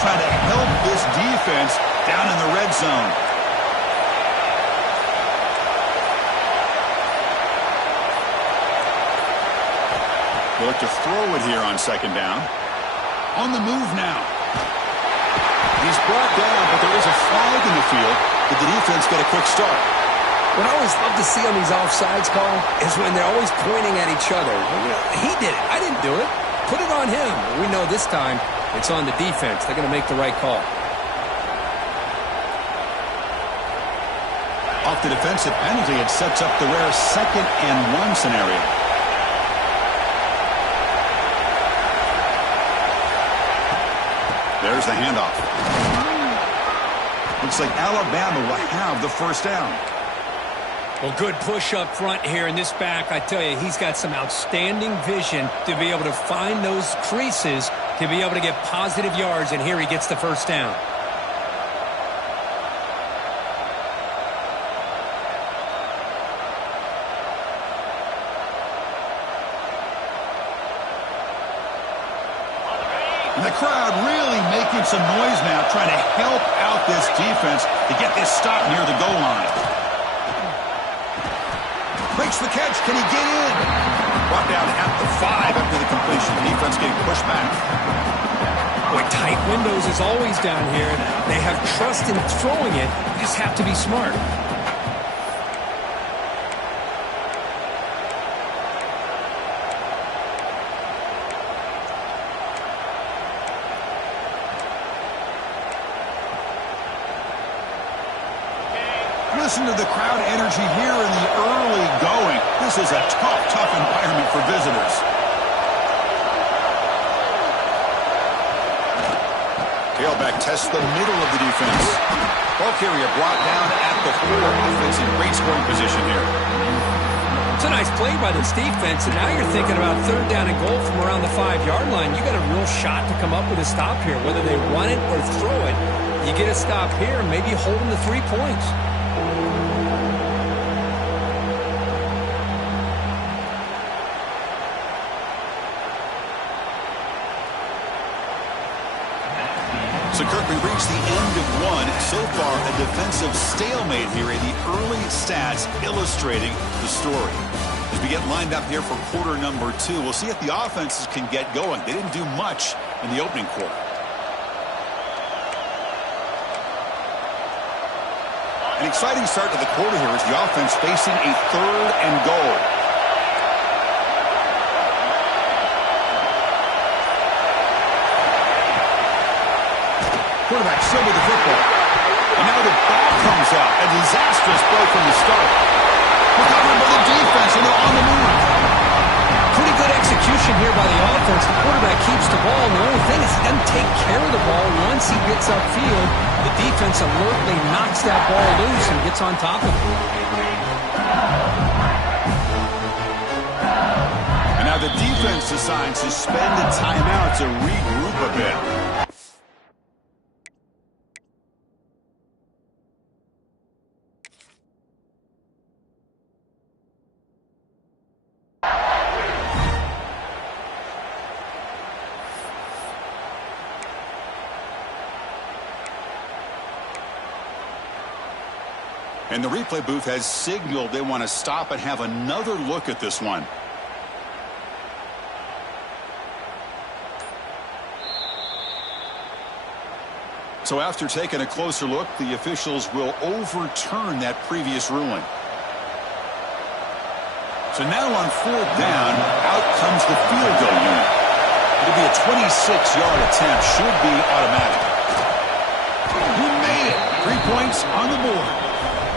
trying to help this defense down in the red zone. They look to throw it here on second down. On the move now. He's brought down, but there is a flag in the field. Did the defense get a quick start? What I always love to see on these offsides, Carl, is when they're always pointing at each other. He did it. I didn't do it. Put it on him. We know this time it's on the defense. They're going to make the right call. Off the defensive penalty, it sets up the rare 2nd and 1 scenario. There's the handoff. Looks like Alabama will have the first down. Well, good push up front here in this back. I tell you, he's got some outstanding vision to be able to find those creases, to be able to get positive yards, and here he gets the first down. And the crowd really making some noise now, trying to help out this defense to get this stop near the goal line. Makes the catch. Can he get in? Brought down at the 5 after the completion. Defense getting pushed back. Boy, tight windows is always down here. They have trust in throwing it. You just have to be smart. Listen to the crowd energy here in the early going. This is a tough environment for visitors. Tailback tests the middle of the defense. Ball carrier brought down at the 4. Offense in great scoring position here. It's a nice play by this defense, and now you're thinking about 3rd down and goal from around the 5-yard line. You got a real shot to come up with a stop here, whether they run it or throw it. You get a stop here, maybe hold them to 3 points. So, Kirk, we reached the end of 1. So far, a defensive stalemate here in the early stats illustrating the story. As we get lined up here for quarter number 2, we'll see if the offenses can get going. They didn't do much in the opening quarter. An exciting start to the quarter here as the offense facing a 3rd and goal. Quarterback still with the football. And now the ball comes out. A disastrous play from the start. Recovered by the defense, and they're on the move. Pretty good execution here by the offense. The quarterback keeps the ball. And the only thing is he doesn't take care of the ball once he gets upfield. The defense alertly knocks that ball loose and gets on top of it. And now the defense decides to spend a timeout to regroup a bit. And the replay booth has signaled they want to stop and have another look at this one. So after taking a closer look, the officials will overturn that previous ruling. So now on 4th down, out comes the field goal unit. It'll be a 26-yard attempt, should be automatic. Who made it? 3 points on the board.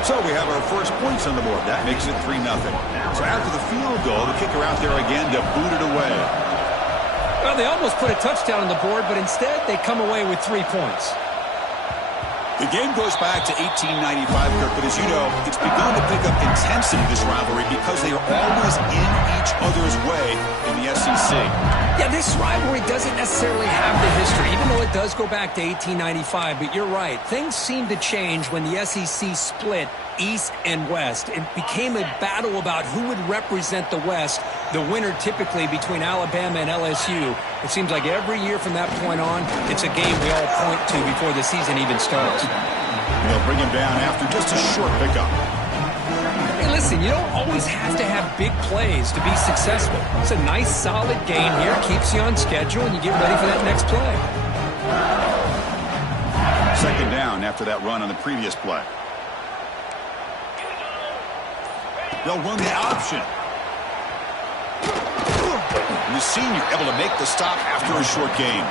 So we have our first points on the board. That makes it 3-0. So after the field goal, the kicker out there again to boot it away. Well, they almost put a touchdown on the board, but instead they come away with 3 points. The game goes back to 1895, Kirk, but as you know, it's begun to pick up intensity, this rivalry, because they are always in each others' way in the SEC. Yeah, this rivalry doesn't necessarily have the history, even though it does go back to 1895. But you're right. Things seem to change when the SEC split East and West. It became a battle about who would represent the West, the winner typically between Alabama and LSU. It seems like every year from that point on, it's a game we all point to before the season even starts. They'll bring him down after just a short pickup. Hey, listen, you don't always have to have big plays to be successful. It's a nice, solid gain here. Keeps you on schedule, and you get ready for that next play. Second down after that run on the previous play. They'll run the option. And the senior able to make the stop after a short gain.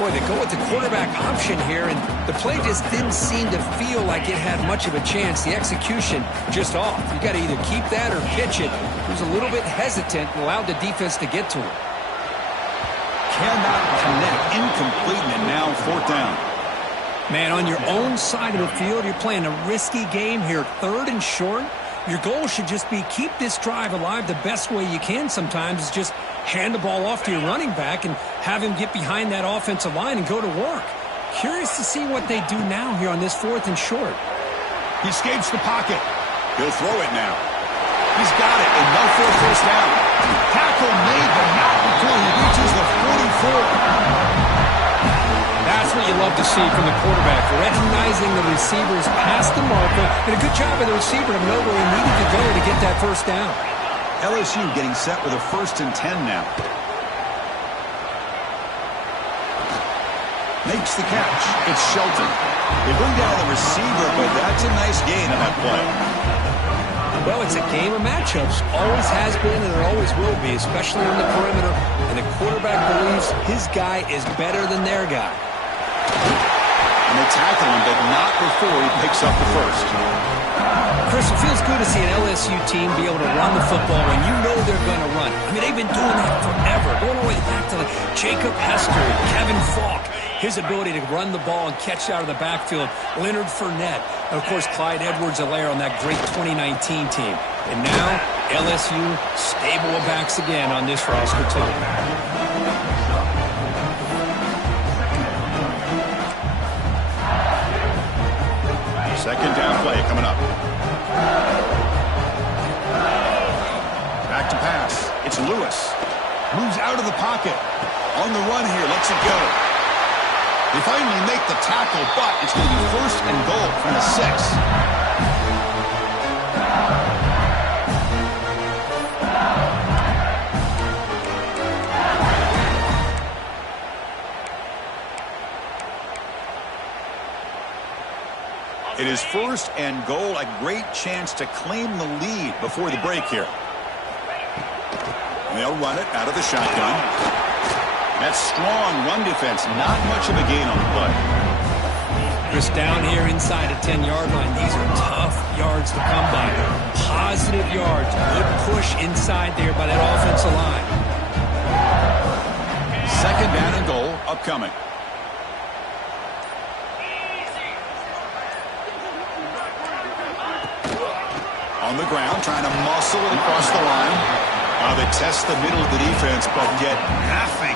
Boy, they go with the quarterback option here, and the play just didn't seem to feel like it had much of a chance. The execution just off. You got to either keep that or pitch it. He was a little bit hesitant and allowed the defense to get to him. Cannot connect. Incomplete, and now fourth down. Man, on your own side of the field, you're playing a risky game here. Third and short. Your goal should just be keep this drive alive the best way you can sometimes is just hand the ball off to your running back and have him get behind that offensive line and go to work. Curious to see what they do now here on this fourth and short. He escapes the pocket. He'll throw it now. He's got it, enough for a first down. Tackle made, but not before he reaches the 44. That's what you love to see from the quarterback, recognizing the receivers past the marker, and a good job of the receiver to know where he needed to go to get that first down. LSU getting set with a 1st and 10 now. Makes the catch. It's Shelton. They bring down the receiver, but that's a nice gain on that play. Well, it's a game of matchups. Always has been and it always will be, especially on the perimeter. And the quarterback believes his guy is better than their guy. And they tackle him, but not before he picks up the first. Chris, it feels good to see an LSU team be able to run the football when you know they're going to run. I mean, they've been doing that forever, going all the way back to like Jacob Hester, Kevin Falk. His ability to run the ball and catch out of the backfield, Leonard Fournette, and, of course, Clyde Edwards-Helaire on that great 2019 team. And now, LSU stable of backs again on this roster, too. Second down play coming up. Back to pass. It's Lewis. Moves out of the pocket. On the run here, lets it go. They finally make the tackle, but it's going to be 1st and goal from the 6. It is 1st and goal, a great chance to claim the lead before the break here. They'll run it out of the shotgun. That strong run defense, not much of a gain on the play. Just down here inside the 10-yard line, these are tough yards to come by. Positive yards, good push inside there by that offensive line. Second down and goal, upcoming. On the ground, trying to muscle it across the line. They test the middle of the defense, but get nothing.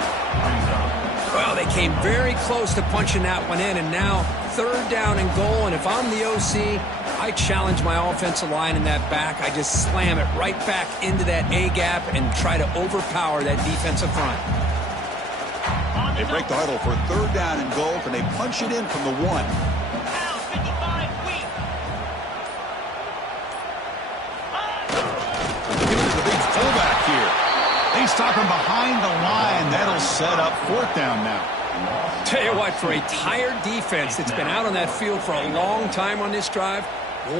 Well, they came very close to punching that one in, and now 3rd down and goal. And if I'm the OC, I challenge my offensive line in that back. I just slam it right back into that A-gap and try to overpower that defensive front. They break the huddle for 3rd down and goal. Can they punch it in from the 1? They stop him behind the line. That'll set up 4th down now. Tell you what, for a tired defense that's been out on that field for a long time on this drive,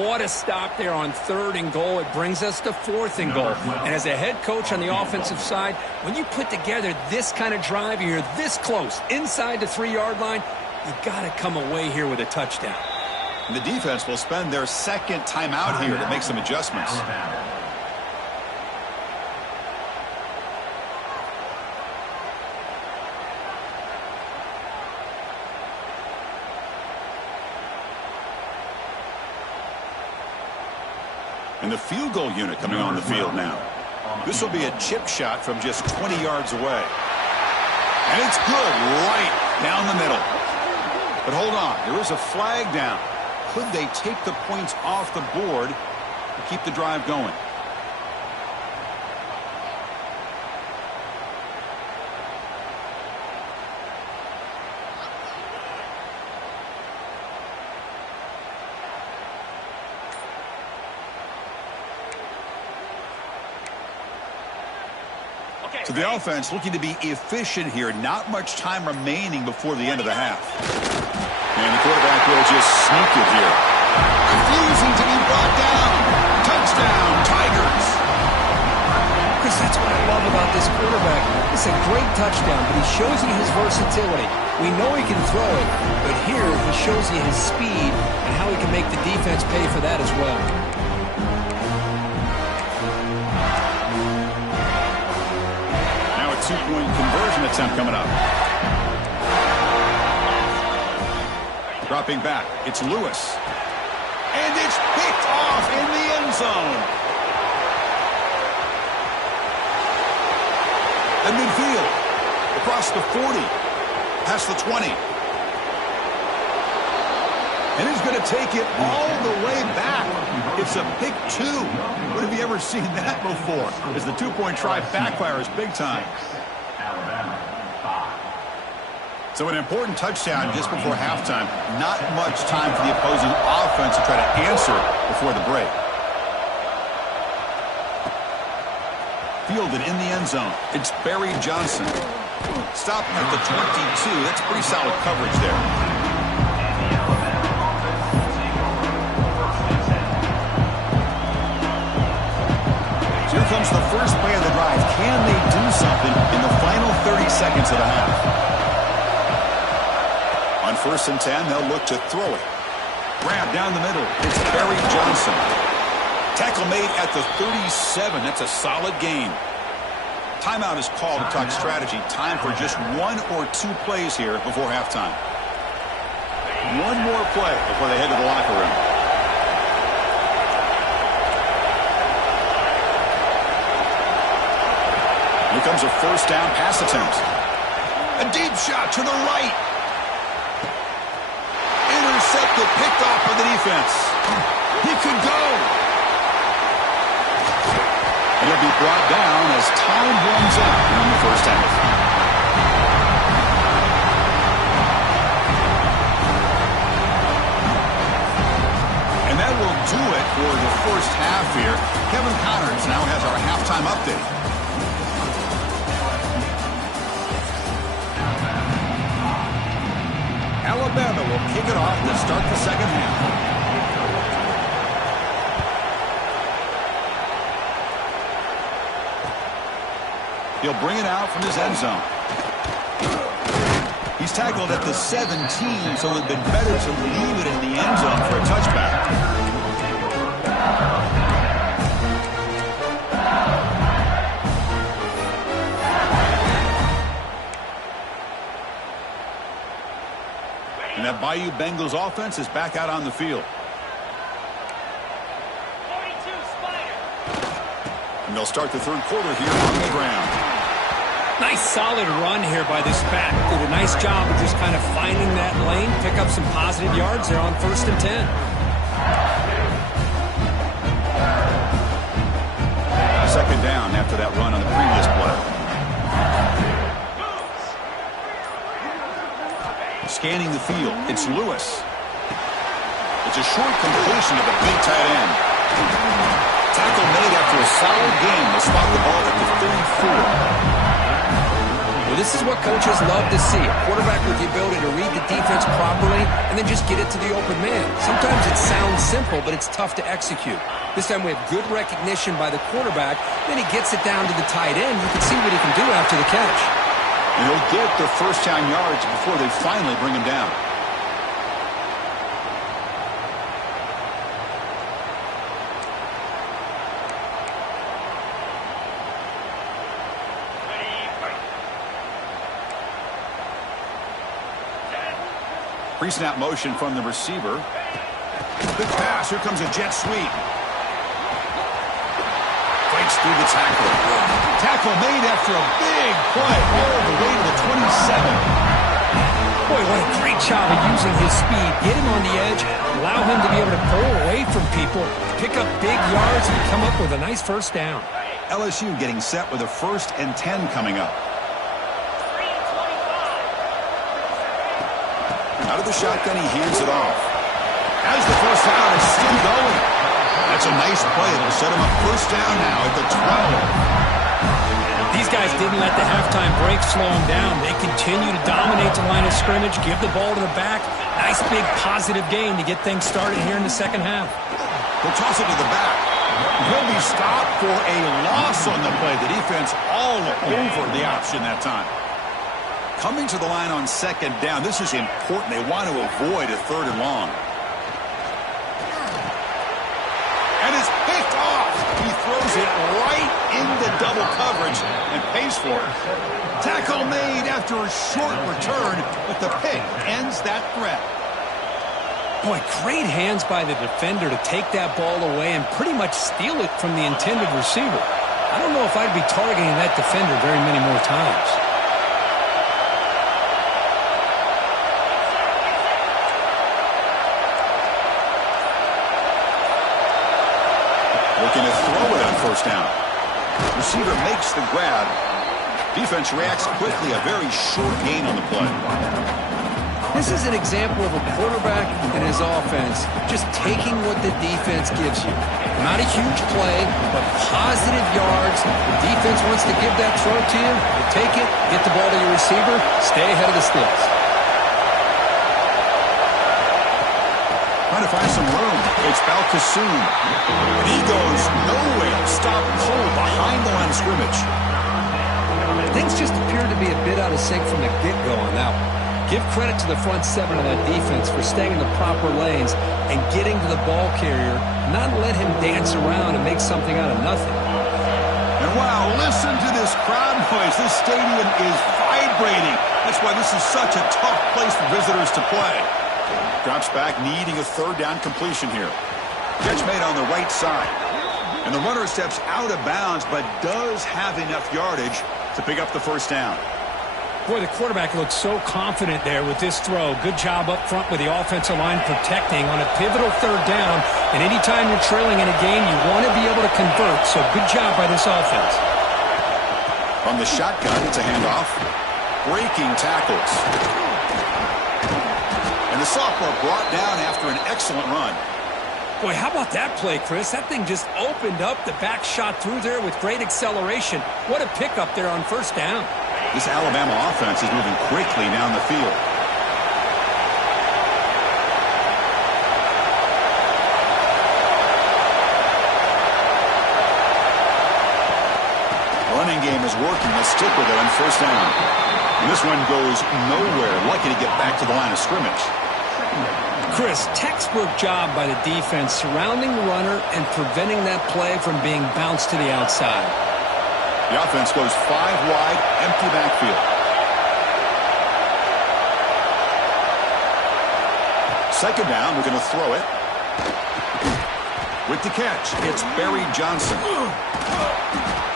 what a stop there on 3rd and goal. It brings us to 4th and goal. And as a head coach on the offensive side, when you put together this kind of drive, you're this close inside the 3-yard line, you got to come away here with a touchdown. And the defense will spend their 2nd timeout here to make some adjustments. And the field goal unit coming on the field now. This will be a chip shot from just 20 yards away. And it's good right down the middle. But hold on, there is a flag down. Could they take the points off the board to keep the drive going? So the offense looking to be efficient here. Not much time remaining before the end of the half. And the quarterback will just sneak it here. Refusing to be brought down. Touchdown, Tigers. Chris, that's what I love about this quarterback. It's a great touchdown, but he shows you his versatility. We know he can throw it, but here he shows you his speed and how he can make the defense pay for that as well. Two-point conversion attempt coming up. Dropping back, it's Lewis. And it's picked off in the end zone. At midfield, across the 40, past the 20. And he's going to take it all the way back. It's a pick two. When have you ever seen that before? As the two-point try backfires big time. So an important touchdown just before halftime. Not much time for the opposing offense to try to answer before the break. Fielded in the end zone. It's Barry Johnson. Stopping at the 22. That's pretty solid coverage there. Here comes the first play of the drive. Can they do something in the final 30 seconds of the half? On 1st and 10, they'll look to throw it. Grab down the middle. It's Barry Johnson. Tackle made at the 37. That's a solid gain. Timeout is called to talk strategy. Time for just one or two plays here before halftime. One more play before they head to the locker room. Here comes a first down pass attempt. A deep shot to the right. Intercepted, picked off by the defense. He could go. And he'll be brought down as time runs out in the first half. And that will do it for the first half here. Kevin Connors now has our halftime update. Alabama will kick it off to start the second half. He'll bring it out from his end zone. He's tackled at the 17, so it would have been better to leave it in the end zone for a touchback. And that Bayou Bengals offense is back out on the field. And they'll start the third quarter here on the ground. Nice solid run here by this back. Did a nice job of just kind of finding that lane, pick up some positive yards there on 1st and 10. Second down after that run on the previous play. Scanning the field, it's Lewis. It's a short completion of the big tight end. Tackle made after a solid game. They spot the ball at the 34. Well, this is what coaches love to see. A quarterback with the ability to read the defense properly and then just get it to the open man. Sometimes it sounds simple, but it's tough to execute. This time we have good recognition by the quarterback. Then he gets it down to the tight end. You can see what he can do after the catch. And they'll get their first down yards before they finally bring him down. Pre-snap motion from the receiver. Good pass. Here comes a jet sweep. breaks through the tackle. Tackle made after a big play all the way to the 27. Boy, what a great job of using his speed. Get him on the edge, allow him to be able to pull away from people, pick up big yards, and come up with a nice first down. LSU getting set with a 1st and 10 coming up. Out of the shotgun, he hands it off. As the first down is still going. That's a nice play. It'll set him up first down now at the 12. These guys didn't let the halftime break slow them down. They continue to dominate the line of scrimmage, give the ball to the back. Nice big positive gain to get things started here in the second half. They'll toss it to the back. He'll be stopped for a loss on the play. The defense all over the option that time. Coming to the line on second down. This is important. They want to avoid a 3rd and long. And it's picked off. He throws it right into double coverage and pays for it. Tackle made after a short return, but the pick ends that threat. Boy, great hands by the defender to take that ball away and pretty much steal it from the intended receiver. I don't know if I'd be targeting that defender very many more times. Looking to throw it on first down. Receiver makes the grab. Defense reacts quickly. A very short gain on the play. This is an example of a quarterback and his offense just taking what the defense gives you. Not a huge play, but positive yards. The defense wants to give that throw to you. You take it, get the ball to your receiver, stay ahead of the sticks. Trying to find some room. It's Balkasoon. And he goes nowhere. Stop cold behind the line of scrimmage. Things just appear to be a bit out of sync from the get-go on that one. Give credit to the front 7 of that defense for staying in the proper lanes and getting to the ball carrier, not let him dance around and make something out of nothing. And wow, listen to this crowd noise. This stadium is vibrating. That's why this is such a tough place for visitors to play. Drops back, needing a 3rd down completion here. Catch made on the right side. And the runner steps out of bounds, but does have enough yardage to pick up the first down. Boy, the quarterback looks so confident there with this throw. Good job up front with the offensive line protecting on a pivotal 3rd down. And anytime you're trailing in a game, you want to be able to convert. So good job by this offense. On the shotgun, it's a handoff. Breaking tackles. And the sophomore brought down after an excellent run. Boy, how about that play, Chris? That thing just opened up. The back shot through there with great acceleration. What a pickup there on first down. This Alabama offense is moving quickly down the field. Running game is working. Let's stick with it on first down. And this one goes nowhere. Lucky to get back to the line of scrimmage. Chris, textbook job by the defense surrounding the runner and preventing that play from being bounced to the outside. The offense goes 5 wide, empty backfield. Second down, we're going to throw it. With the catch, it's Barry Johnson.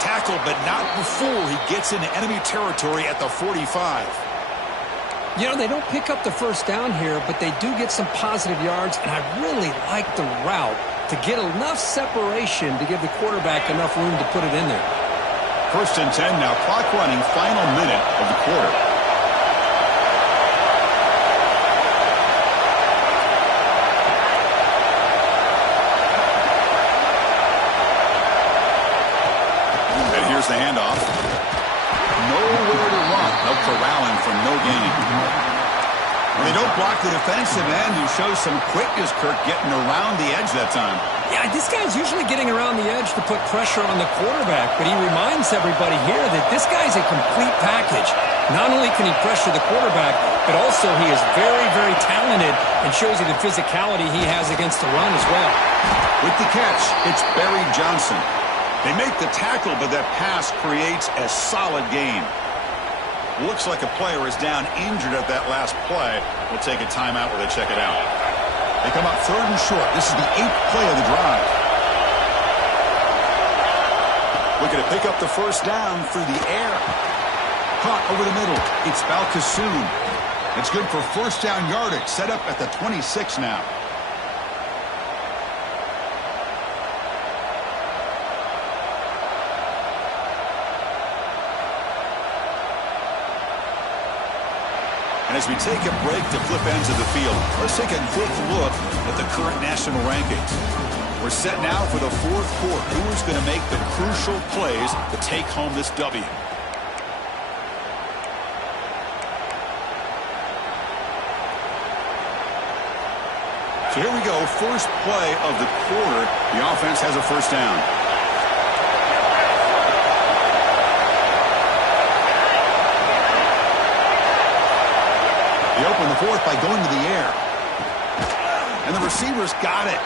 Tackled, but not before he gets into enemy territory at the 45. You know, they don't pick up the first down here, but they do get some positive yards, and I really like the route to get enough separation to give the quarterback enough room to put it in there. 1st and 10 now, clock running, final minute of the quarter. And here's the handoff. Nowhere to run. No corralling for no gain. When they don't block the defensive end, who shows some quickness, Kirk, getting around the edge that time. Yeah, this guy's usually getting around the edge to put pressure on the quarterback, but he reminds everybody here that this guy's a complete package. Not only can he pressure the quarterback, but also he is very, very talented and shows you the physicality he has against the run as well. With the catch, it's Barry Johnson. They make the tackle, but that pass creates a solid gain. Looks like a player is down injured at that last play. We'll take a timeout where they check it out. They come up 3rd and short. This is the 8th play of the drive. Looking to pick up the first down through the air. Caught over the middle. It's Balkasoon. It's good for first down yardage. Set up at the 26 now. And as we take a break to flip ends of the field, let's take a quick look at the current national rankings. We're set now for the fourth quarter. Who's going to make the crucial plays to take home this W? So here we go. First play of the quarter. The offense has a first down. They open the fourth by going to the air. And the receivers got it.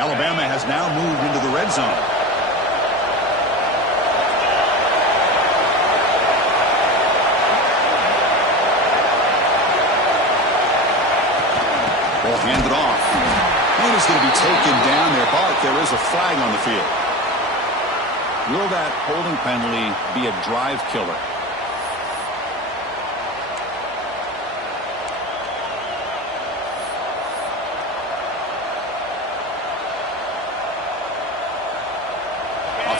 Alabama has now moved into the red zone. Ball handed off. And he's going to be taken down there, but there is a flag on the field. Will that holding penalty be a drive killer?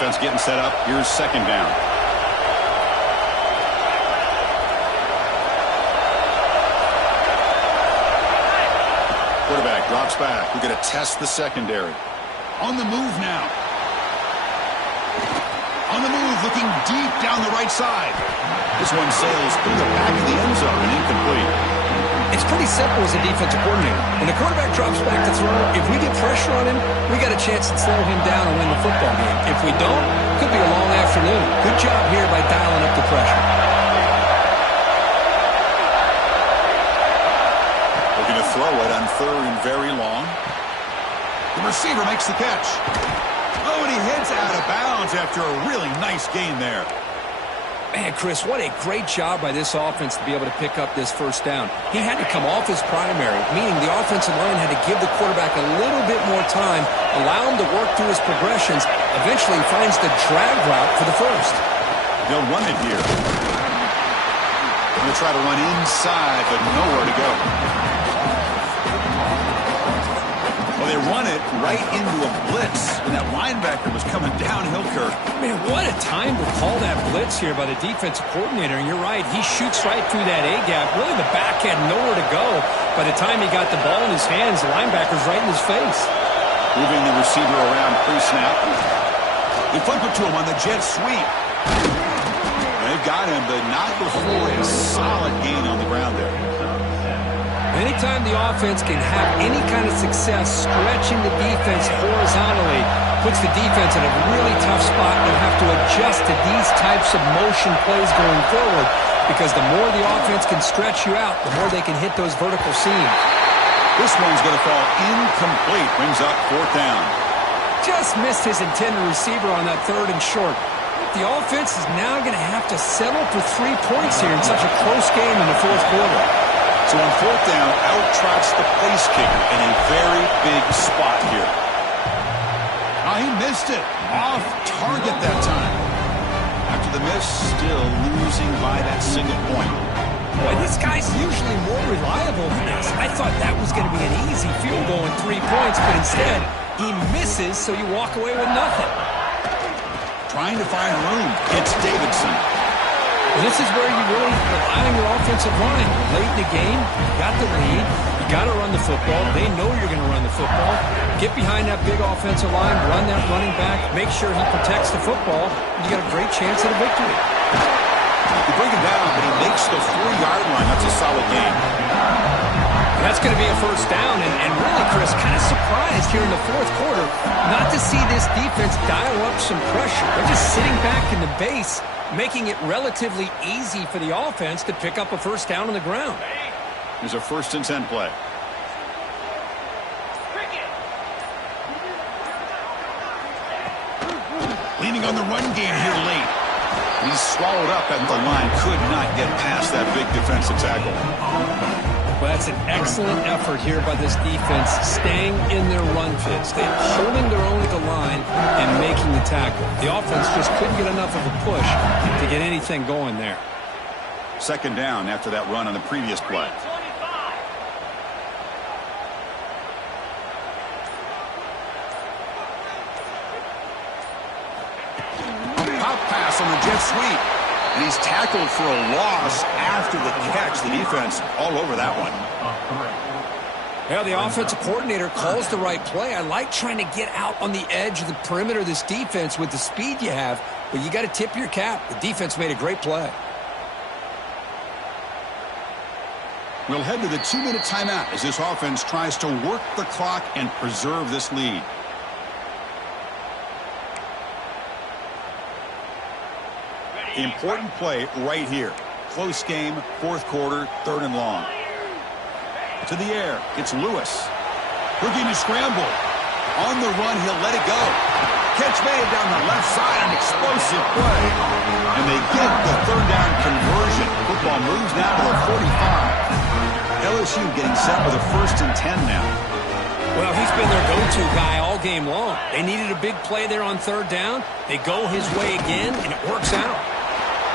Offense getting set up. Here's second down. Quarterback drops back. We're going to test the secondary. On the move now. On the move, looking deep down the right side. This one sails through the back of the end zone and incomplete. It's pretty simple as a defensive coordinator. When the quarterback drops back to throw, if we get pressure on him, we got a chance to slow him down and win the football game. If we don't, it could be a long afternoon. Good job here by dialing up the pressure. Looking to throw it on third and very long. The receiver makes the catch. Oh, and he heads out of bounds after a really nice gain there. Man, Chris, what a great job by this offense to be able to pick up this first down. He had to come off his primary, meaning the offensive line had to give the quarterback a little bit more time, allow him to work through his progressions. Eventually, he finds the drag route for the first. They'll run it here. Going to try to run inside, but nowhere to go. Well, they run it right into a blitz, and that linebacker was coming downhill, Kirk. Man, what a time to call that blitz here by the defensive coordinator. And you're right, he shoots right through that A-gap. Really, the back had nowhere to go. By the time he got the ball in his hands, the linebacker's right in his face. Moving the receiver around pre-snap. They flip it to him on the jet sweep. They've got him, but not before a solid gain on the ground there. Anytime the offense can have any kind of success stretching the defense horizontally, puts the defense in a really tough spot. They'll have to adjust to these types of motion plays going forward, because the more the offense can stretch you out, the more they can hit those vertical seams. This one's going to fall incomplete. Brings up fourth down. Just missed his intended receiver on that third and short. The offense is now going to have to settle for 3 points here in such a close game in the fourth quarter. So on fourth down, out trots the place kicker in a very big spot here. Oh, he missed it. Off target that time. After the miss, still losing by that single point. Boy, this guy's usually more reliable than this. I thought that was going to be an easy field goal in 3 points, but instead, he misses, so you walk away with nothing. Trying to find room. It's Davidson. This is where you really rely on your offensive line. Late in the game, you got the lead. You got to run the football. They know you're going to run the football. Get behind that big offensive line, run that running back, make sure he protects the football, and you got a great chance at a victory. You bring him down, but he makes the 4-yard line. That's a solid game. That's going to be a first down, and really, Chris, kind of surprised here in the fourth quarter not to see this defense dial up some pressure. They're just sitting back in the base, making it relatively easy for the offense to pick up a first down on the ground. Here's a 1st and 10 play. Leaning on the run game here late. He's swallowed up at the line. Could not get past that big defensive tackle. Well, that's an excellent effort here by this defense, staying in their run fits. They're holding their own at the line and making the tackle. The offense just couldn't get enough of a push to get anything going there. Second down after that run on the previous play. Pop pass on the jet sweep. And he's tackled for a loss after the catch. The defense all over that one. Yeah, the offensive coordinator calls the right play. I like trying to get out on the edge of the perimeter of this defense with the speed you have, but you got to tip your cap. The defense made a great play. We'll head to the 2-minute timeout as this offense tries to work the clock and preserve this lead. Important play right here. Close game, fourth quarter, 3rd and long. To the air, it's Lewis. Looking to scramble. On the run, he'll let it go. Catch made down the left side, an explosive play. And they get the 3rd down conversion. Football moves now to the 45. LSU getting set with a 1st and 10 now. Well, he's been their go-to guy all game long. They needed a big play there on 3rd down. They go his way again, and it works out.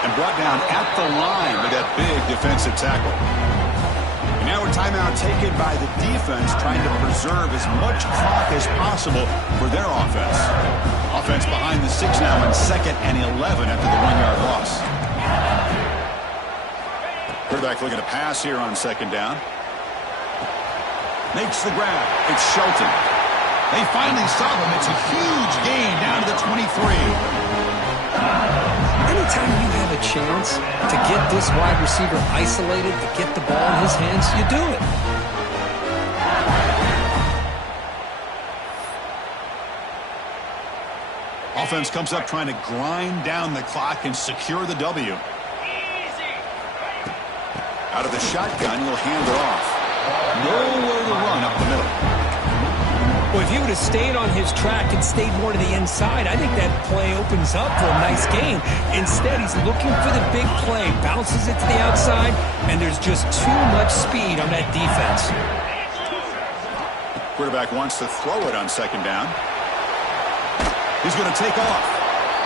And brought down at the line with that big defensive tackle. And now a timeout taken by the defense, trying to preserve as much clock as possible for their offense. Offense behind the 6 now in 2nd and 11 after the 1-yard loss. Quarterback looking to pass here on 2nd down. Makes the grab. It's Shelton. They finally stop him. It's a huge gain down to the 23. Anytime you have a chance to get this wide receiver isolated, to get the ball in his hands, you do it. Offense comes up trying to grind down the clock and secure the W. Out of the shotgun, he'll hand it off. Nowhere to run up the middle. Well, if he would have stayed on his track and stayed more to the inside, I think that play opens up for a nice gain. Instead, he's looking for the big play, bounces it to the outside, and there's just too much speed on that defense. Quarterback wants to throw it on 2nd down. He's going to take off.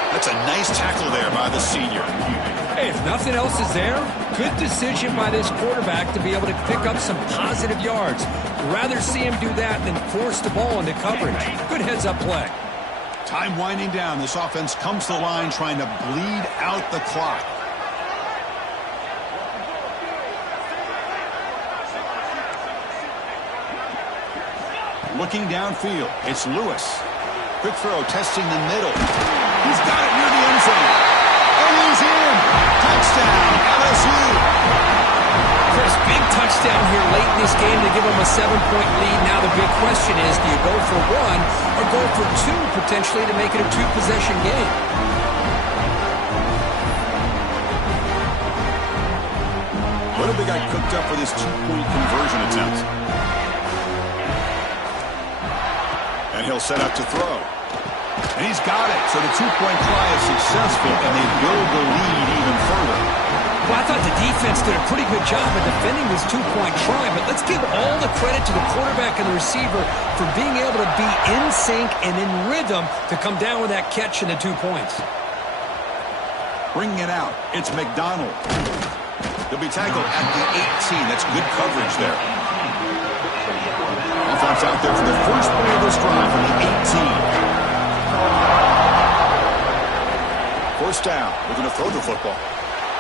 That's a nice tackle there by the senior. Hey, if nothing else is there, good decision by this quarterback to be able to pick up some positive yards. Rather see him do that than force the ball into coverage. Good heads-up play. Time winding down. This offense comes to the line trying to bleed out the clock. Looking downfield, it's Lewis. Quick throw, testing the middle. He's got it near the end zone. And he's in. Touchdown, LSU. Chris, big touchdown here late in this game to give them a 7-point lead. Now the big question is, do you go for 1 or go for 2 potentially to make it a 2-possession game? What have they got cooked up for this 2-point conversion attempt? And he'll set up to throw. And he's got it. So the 2-point try is successful, and they build the lead even further. Well, I thought the defense did a pretty good job of defending this 2-point try, but let's give all the credit to the quarterback and the receiver for being able to be in sync and in rhythm to come down with that catch and the 2 points. Bringing it out, it's McDonald. He'll be tackled at the 18. That's good coverage there. Offense out there for the first play of this drive from the 18. First down. We're going to throw the football.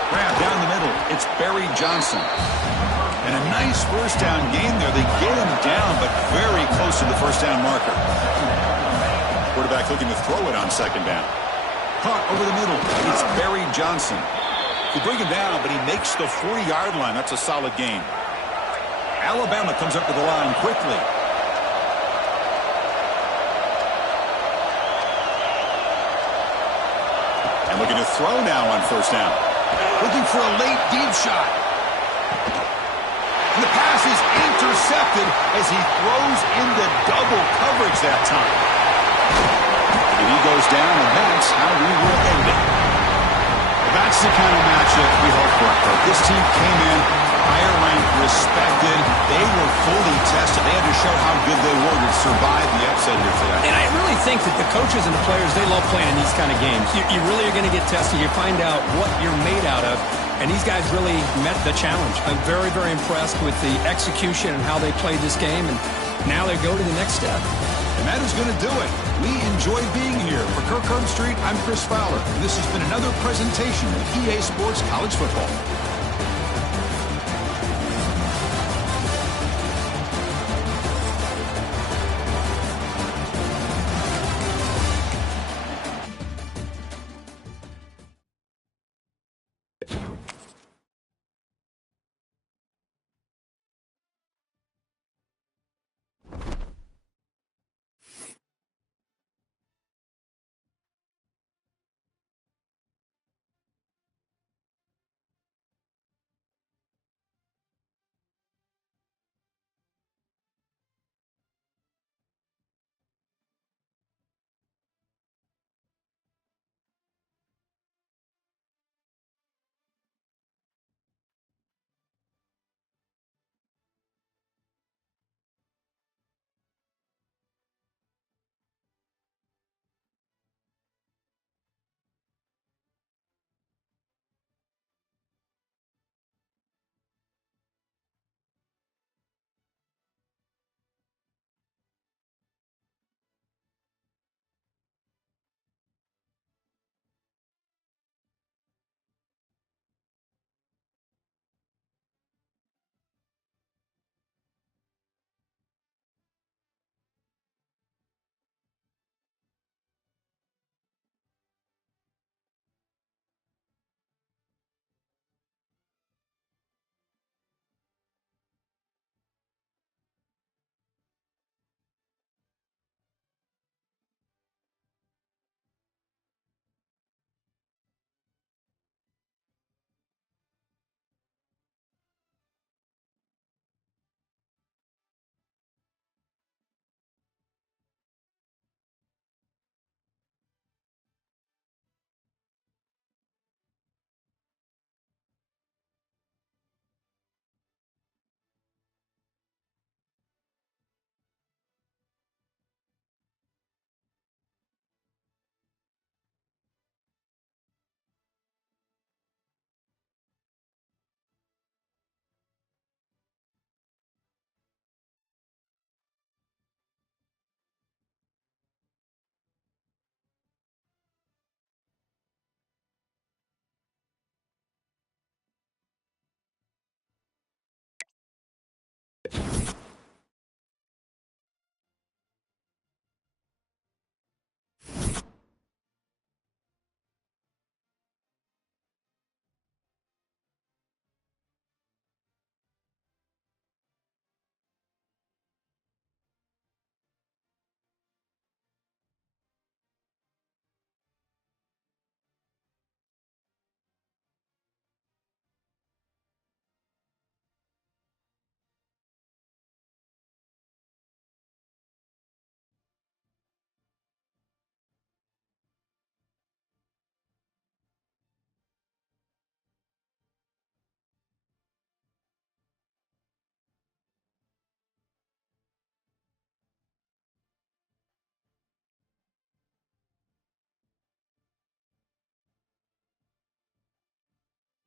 Grab down the middle. It's Barry Johnson. And a nice first down game there. They get him down, but very close to the first down marker. Quarterback looking to throw it on 2nd down. Caught over the middle. It's Barry Johnson. You bring him down, but he makes the 40-yard line. That's a solid gain. Alabama comes up to the line quickly. And looking to throw now on first down. Looking for a late deep shot. And the pass is intercepted as he throws into double coverage that time. And he goes down, and that's how we will end it. That's the kind of matchup we hope for. This team came in higher ranked, respected. They were fully tested. They had to show how good they were to survive the upset here today. And I really think that the coaches and the players, they love playing in these kind of games. You really are going to get tested. You find out what you're made out of. And these guys really met the challenge. I'm very, very impressed with the execution and how they played this game. And now they go to the next step. And that is going to do it. We enjoyed being here. For Kirk Herbstreit, I'm Chris Fowler. And this has been another presentation of EA Sports College Football.